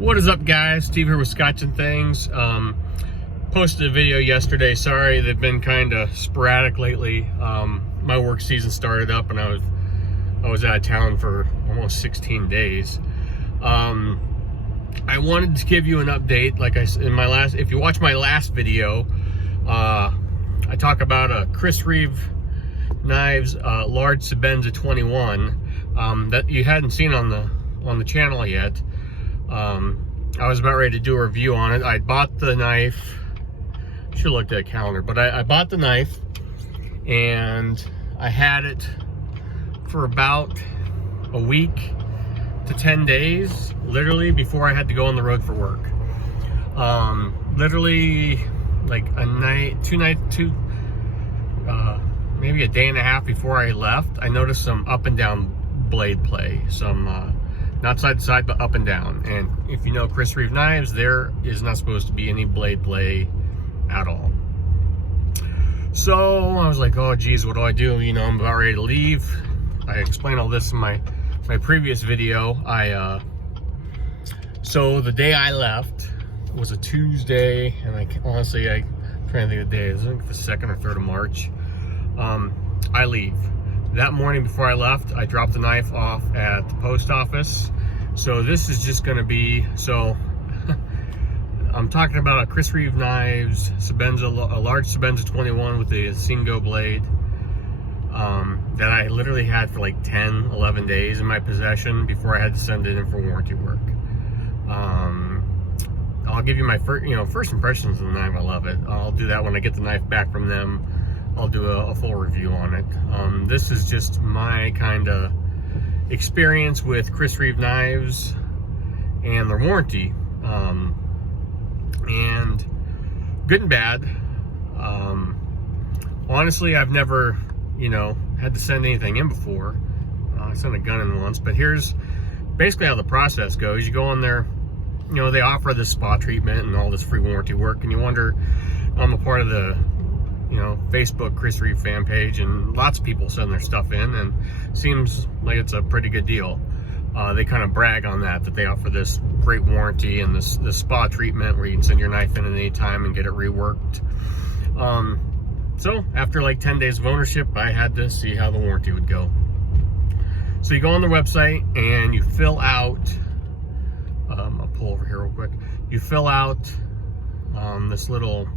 What is up, guys? Steve here with Scotch and Things. Posted a video yesterday. Sorry, they've been kind of sporadic lately. My work season started up and I was out of town for almost 16 days. I wanted to give you an update. Like if you watch my last video, I talk about a Reeve knives, large Sebenza 21 that you hadn't seen on the channel yet. I was about ready to do a review on it. I bought the knife. Should have looked at a calendar, but I bought the knife and I had it for about a week to 10 days, literally, before I had to go on the road for work. Literally like a night, maybe a day and a half before I left, I noticed some up and down blade play, some not side to side, but up and down. And if you know Reeve knives, there is not supposed to be any blade play at all. So I was like, oh geez, what do I do? You know, I'm about ready to leave. I explained all this in my previous video. So the day I left was a Tuesday, and I'm trying to think of the day. I think the 2nd or 3rd of March. I leave. That morning before I left, I dropped the knife off at the post office. So this is just going to be, I'm talking about a Reeve knives, Sebenza, a large Sebenza 21 with a Singo blade that I literally had for like 10, 11 days in my possession before I had to send it in for warranty work. I'll give you my first impressions of the knife. I love it. I'll do that when I get the knife back from them. I'll do a full review on it. This is just my kind of experience with Reeve knives and their warranty, and good and bad. Honestly, I've never, had to send anything in before. I sent a gun in once, but here's basically how the process goes. You go on there, they offer this spa treatment and all this free warranty work, and you wonder, I'm a part of the Facebook Reeve fan page, and lots of people send their stuff in, and seems like it's a pretty good deal. They kind of brag on that they offer this great warranty and this spa treatment where you can send your knife in at any time and get it reworked. So after like 10 days of ownership, I had to see how the warranty would go. So you go on the website and you fill out, I'll pull over here real quick. You fill out this little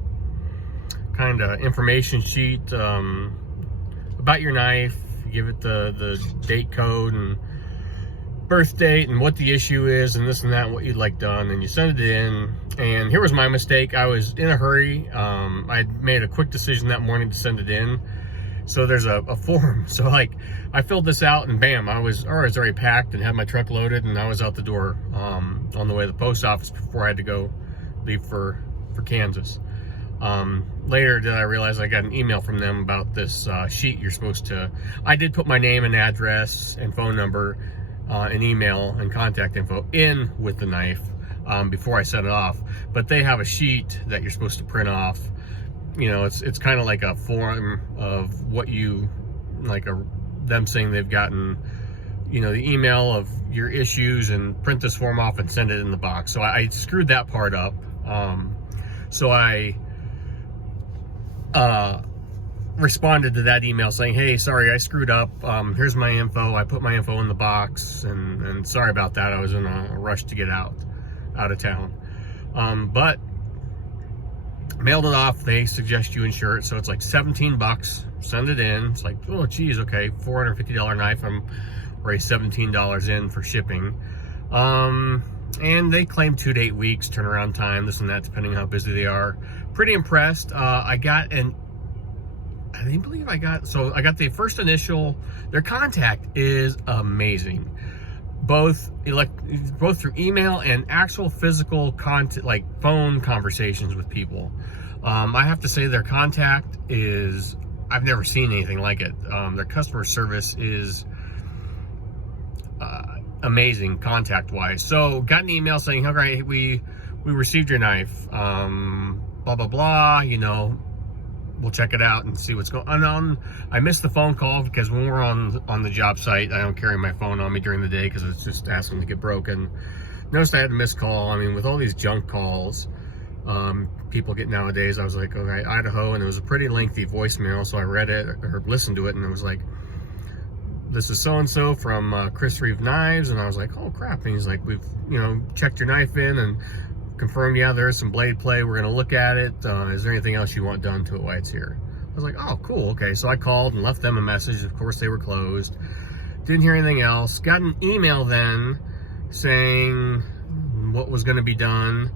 kind of information sheet about your knife. You give it the date code and birth date and what the issue is and this and that, and what you'd like done, and you send it in. And here was my mistake. I was in a hurry. I made a quick decision that morning to send it in. So there's a form. So I filled this out and bam, I was already packed and had my truck loaded, and I was out the door on the way to the post office before I had to leave for Kansas. Later did I realize I got an email from them about this sheet you're supposed to. I did put my name and address and phone number and email and contact info in with the knife before I set it off, but they have a sheet that you're supposed to print off. It's kind of like a form of what you them saying they've gotten the email of your issues, and print this form off and send it in the box. So I screwed that part up. So I responded to that email saying, hey, sorry, I screwed up. Here's my info. I put my info in the box, and sorry about that. I was in a rush to get out of town. But mailed it off. They suggest you insure it. So it's like $17. Send it in. It's like, oh geez, okay, $450 knife. I'm already $17 in for shipping. And they claim 2 to 8 weeks turnaround time, this and that, depending on how busy they are. Pretty impressed. I got the first initial. Their contact is amazing, both through email and actual physical contact, like phone conversations with people. I have to say their contact is, I've never seen anything like it. Their customer service is amazing contact wise. So got an email saying, all right, we received your knife, blah blah blah, we'll check it out and see what's going on. I missed the phone call because when we're on the job site, I don't carry my phone on me during the day because it's just asking to get broken. noticed I had a missed call. I mean, with all these junk calls people get nowadays, I was like, okay, Idaho, and it was a pretty lengthy voicemail, so I read it or listened to it, and it was like, this is so-and-so from Chris Reeve Knives, and I was like, oh crap. And he's like, we've, you know, checked your knife in and confirmed, yeah, there is some blade play, we're gonna look at it. Is there anything else you want done to it while it's here? I was like, oh cool, okay. So I called and left them a message. Of course they were closed, didn't hear anything else. Got an email then saying what was going to be done,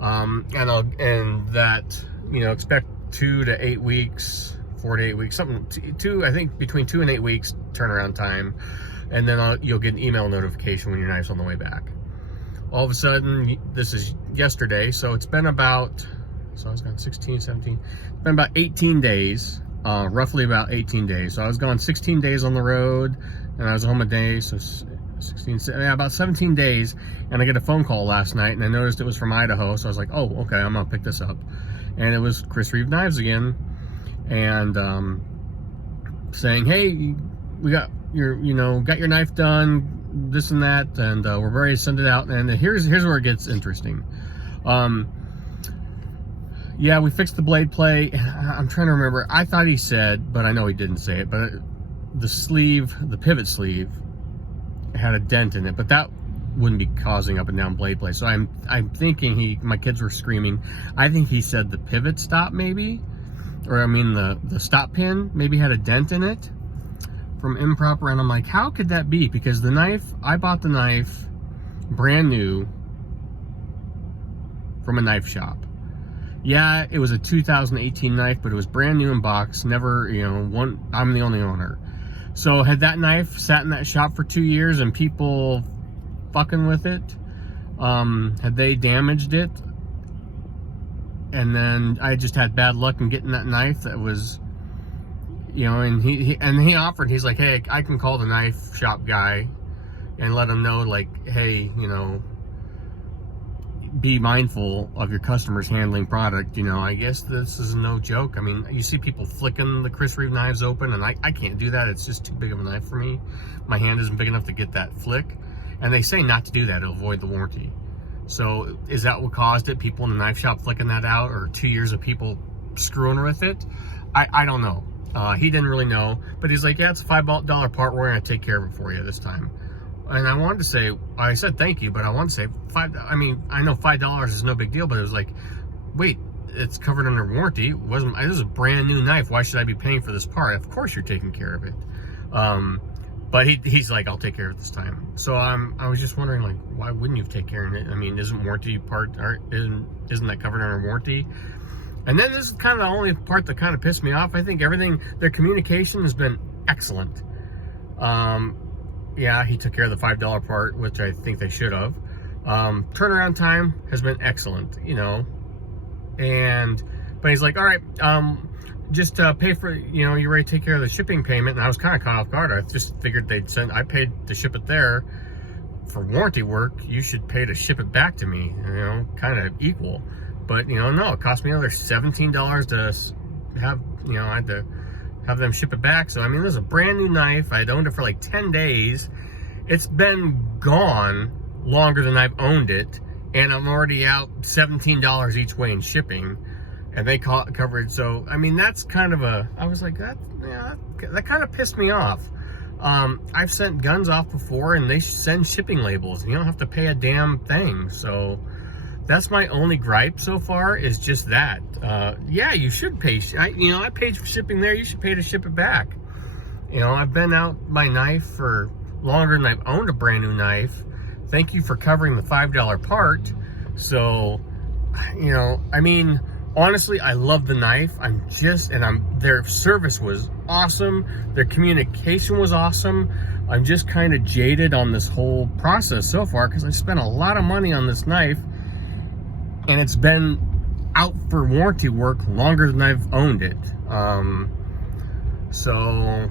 and that, you know, expect 2 to 8 weeks, 4 to 8 weeks, something, I think between 2 and 8 weeks turnaround time, and then you'll get an email notification when your knife's on the way back. All of a sudden, this is yesterday, so it's been about, so I was gone 16, 17, it's been about 18 days, roughly about 18 days. So I was gone 16 days on the road, and I was home a day, so 16, yeah, about 17 days, and I get a phone call last night, and I noticed it was from Idaho, so I was like, oh, okay, I'm gonna pick this up. And it was Chris Reeve Knives again, and saying, hey, we got your, you know, got your knife done, this and that, and we're ready to send it out. And here's where it gets interesting. Yeah, we fixed the blade play. I'm trying to remember. I thought he said, but I know he didn't say it, but the sleeve, the pivot sleeve, had a dent in it, but that wouldn't be causing up and down blade play. So I'm thinking my kids were screaming. I think he said the pivot stop maybe, or I mean the stop pin maybe had a dent in it from improper. And I'm like, how could that be? Because the knife, I bought the knife brand new from a knife shop. Yeah, it was a 2018 knife, but it was brand new in box. Never, you know, I'm the only owner. So had that knife sat in that shop for 2 years and people fucking with it, had they damaged it, and then I just had bad luck in getting that knife that was, you know, and he offered, he's like, hey, I can call the knife shop guy and let him know, like, hey, you know, be mindful of your customers handling product. You know, I guess this is no joke. I mean, you see people flicking the Chris Reeve knives open, and I can't do that. It's just too big of a knife for me. My hand isn't big enough to get that flick. And they say not to do that to avoid the warranty. So is that what caused it? People in the knife shop flicking that out, or 2 years of people screwing with it? I don't know. He didn't really know, but he's like, yeah, it's a $5 part. We're going to take care of it for you this time. And I wanted to say, I said thank you, but I wanted to say I mean, I know $5 is no big deal, but it was like, wait, it's covered under warranty. It was a brand new knife. Why should I be paying for this part? Of course you're taking care of it. But he's like, I'll take care of it this time. So I was just wondering, like, why wouldn't you take care of it? I mean, isn't warranty part, isn't that covered under warranty? And then this is kind of the only part that kind of pissed me off. I think their communication has been excellent. Yeah, he took care of the $5 part, which I think they should have. Turnaround time has been excellent, you know. But he's like, all right, just pay for, you know, you're ready to take care of the shipping payment. And I was kind of caught off guard. I just figured I paid to ship it there for warranty work. You should pay to ship it back to me, you know, kind of equal. But, you know, no, it cost me another $17 to have, you know, I had to have them ship it back. So, I mean, this is a brand new knife. I'd owned it for like 10 days. It's been gone longer than I've owned it. And I'm already out $17 each way in shipping. And they covered. So, I mean, that's kind of I was like, that kind of pissed me off. I've sent guns off before, and they send shipping labels. You don't have to pay a damn thing. So that's my only gripe so far, is just that. Yeah, you should pay. I paid for shipping there. You should pay to ship it back. You know, I've been out my knife for longer than I've owned a brand new knife. Thank you for covering the $5 part. So, you know, I mean, honestly, I love the knife. Their service was awesome. Their communication was awesome. I'm just kind of jaded on this whole process so far, because I spent a lot of money on this knife, and it's been out for warranty work longer than I've owned it. So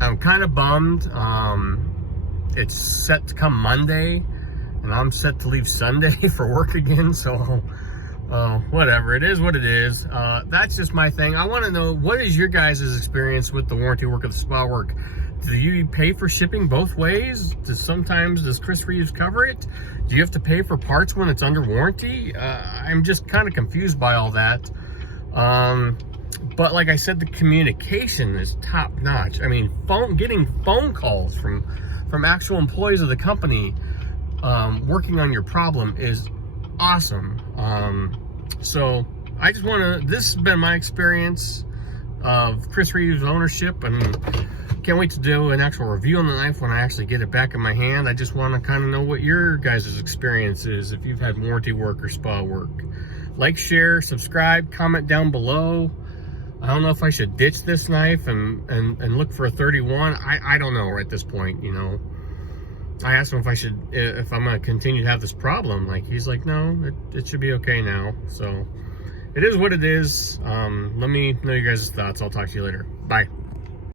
I'm kind of bummed. It's set to come Monday, and I'm set to leave Sunday for work again. So whatever, it is what it is. That's just my thing. I want to know, what is your guys' experience with the warranty work of the spa work? Do you pay for shipping both ways? Does Chris Reeves cover it? Do you have to pay for parts when it's under warranty? I'm just kind of confused by all that. But like I said, the communication is top notch. I mean, getting phone calls from actual employees of the company working on your problem is awesome. So I just want to, this has been my experience of Chris Reeves ownership, and can't wait to do an actual review on the knife when I actually get it back in my hand. I just want to kind of know what your guys' experience is, if you've had warranty work or spa work. Like, share, subscribe, comment down below. I don't know if I should ditch this knife and look for a 31. I don't know at this point, you know. I asked him if I'm going to continue to have this problem. Like, he's like, no, it should be okay now. So it is what it is. Let me know your guys' thoughts. I'll talk to you later. Bye.